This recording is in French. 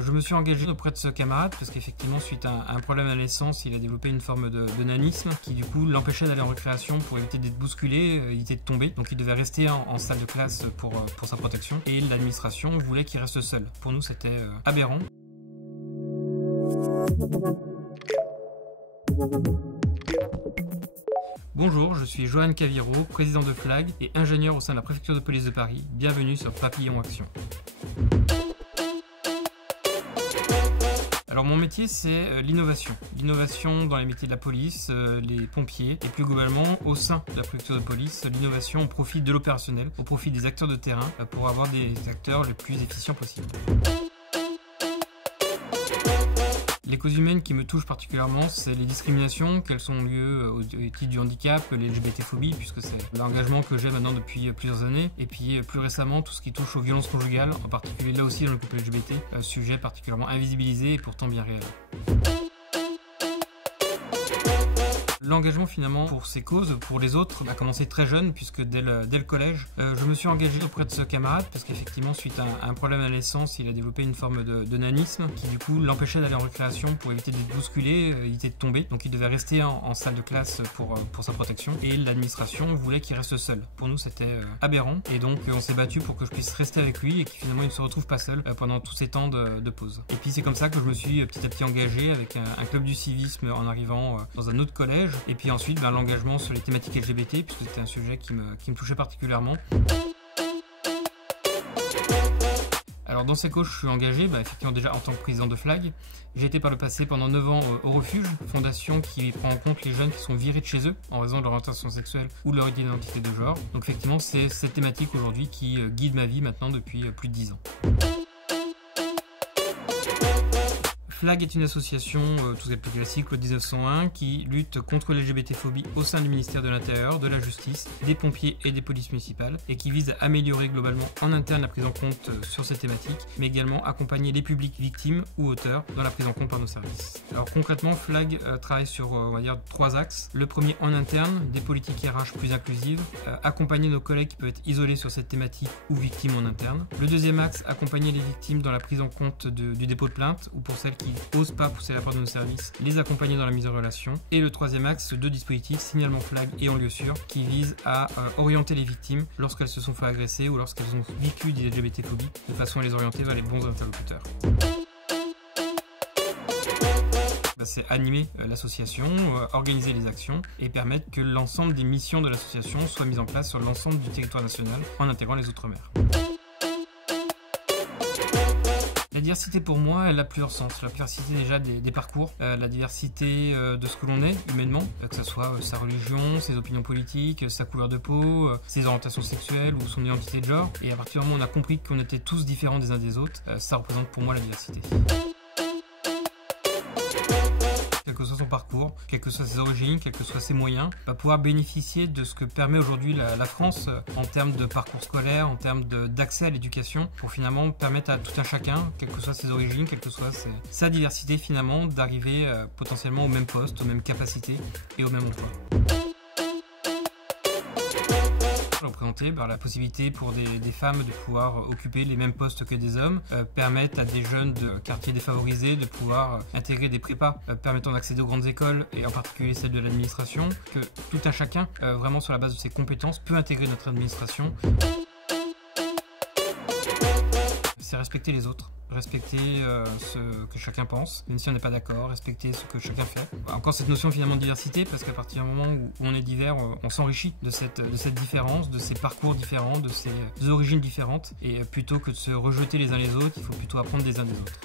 Je me suis engagé auprès de ce camarade parce qu'effectivement, suite à un problème à la naissance, il a développé une forme de nanisme qui du coup l'empêchait d'aller en récréation pour éviter d'être bousculé, éviter de tomber. Donc il devait rester en salle de classe pour sa protection et l'administration voulait qu'il reste seul. Pour nous, c'était aberrant. Bonjour, je suis Johan Caviro, président de FLAG et ingénieur au sein de la préfecture de police de Paris. Bienvenue sur Papillon Action. Alors mon métier c'est l'innovation. L'innovation dans les métiers de la police, les pompiers et plus globalement au sein de la préfecture de police, l'innovation au profit de l'opérationnel, au profit des acteurs de terrain pour avoir des acteurs le plus efficients possible. Les causes humaines qui me touchent particulièrement, c'est les discriminations, qu'elles sont liées au titre du handicap, les LGBT-phobies, puisque c'est l'engagement que j'ai maintenant depuis plusieurs années, et puis plus récemment tout ce qui touche aux violences conjugales, en particulier là aussi dans le couple LGBT, sujet particulièrement invisibilisé et pourtant bien réel. L'engagement finalement pour ces causes, pour les autres, a commencé très jeune puisque dès le collège, je me suis engagé auprès de ce camarade parce qu'effectivement suite à un problème à la naissance, il a développé une forme de nanisme qui du coup l'empêchait d'aller en récréation pour éviter d'être bousculé, éviter de tomber. Donc il devait rester en salle de classe pour sa protection et l'administration voulait qu'il reste seul. Pour nous c'était aberrant et donc on s'est battu pour que je puisse rester avec lui et qu'il finalement il ne se retrouve pas seul pendant tous ces temps de pause. Et puis c'est comme ça que je me suis petit à petit engagé avec un club du civisme en arrivant dans un autre collège. Et puis ensuite, l'engagement sur les thématiques LGBT, puisque c'était un sujet qui me touchait particulièrement. Alors dans ces causes, je suis engagé, effectivement déjà en tant que président de FLAG. J'ai été par le passé pendant 9 ans au Refuge, fondation qui prend en compte les jeunes qui sont virés de chez eux en raison de leur orientation sexuelle ou de leur identité de genre. Donc effectivement, c'est cette thématique aujourd'hui qui guide ma vie maintenant depuis plus de 10 ans. FLAG est une association, tout ce qui est plus classique, Loi 1901, qui lutte contre l'LGBT-phobie au sein du ministère de l'Intérieur, de la Justice, des pompiers et des polices municipales, et qui vise à améliorer globalement en interne la prise en compte sur ces thématiques, mais également accompagner les publics victimes ou auteurs dans la prise en compte par nos services. Alors concrètement, FLAG travaille sur, on va dire, 3 axes. Le premier en interne, des politiques RH plus inclusives, accompagner nos collègues qui peuvent être isolés sur cette thématique ou victimes en interne. Le deuxième axe, accompagner les victimes dans la prise en compte du dépôt de plainte, ou pour celles qui n'osent pas pousser la porte de nos services, les accompagner dans la mise en relation. Et le troisième axe, 2 dispositifs, signalement FLAG et en lieu sûr, qui visent à orienter les victimes lorsqu'elles se sont fait agresser ou lorsqu'elles ont vécu des LGBT-phobies, de façon à les orienter vers les bons interlocuteurs. C'est animer l'association, organiser les actions et permettre que l'ensemble des missions de l'association soient mises en place sur l'ensemble du territoire national en intégrant les Outre-mer. La diversité pour moi, elle a plusieurs sens. La diversité déjà des parcours, la diversité de ce que l'on est humainement, que ce soit sa religion, ses opinions politiques, sa couleur de peau, ses orientations sexuelles ou son identité de genre. Et à partir du moment où on a compris qu'on était tous différents des uns des autres, ça représente pour moi la diversité. Quel que soit son parcours, quelles que soient ses origines, quels que soient ses moyens, va pouvoir bénéficier de ce que permet aujourd'hui la France en termes de parcours scolaire, en termes d'accès à l'éducation, pour finalement permettre à tout un chacun, quelles que soient ses origines, quelle que soit sa diversité finalement, d'arriver potentiellement au même poste, aux mêmes capacités et au même emploi. Représenter la possibilité pour des femmes de pouvoir occuper les mêmes postes que des hommes, permettre à des jeunes de quartiers défavorisés de pouvoir intégrer des prépas permettant d'accéder aux grandes écoles et en particulier celles de l'administration, que tout un chacun, vraiment sur la base de ses compétences, peut intégrer notre administration. C'est respecter les autres, respecter ce que chacun pense, même si on n'est pas d'accord, respecter ce que chacun fait. Encore cette notion finalement de diversité, parce qu'à partir du moment où on est divers, on s'enrichit de cette différence, de ces parcours différents, de ces origines différentes, et plutôt que de se rejeter les uns les autres, il faut plutôt apprendre des uns des autres.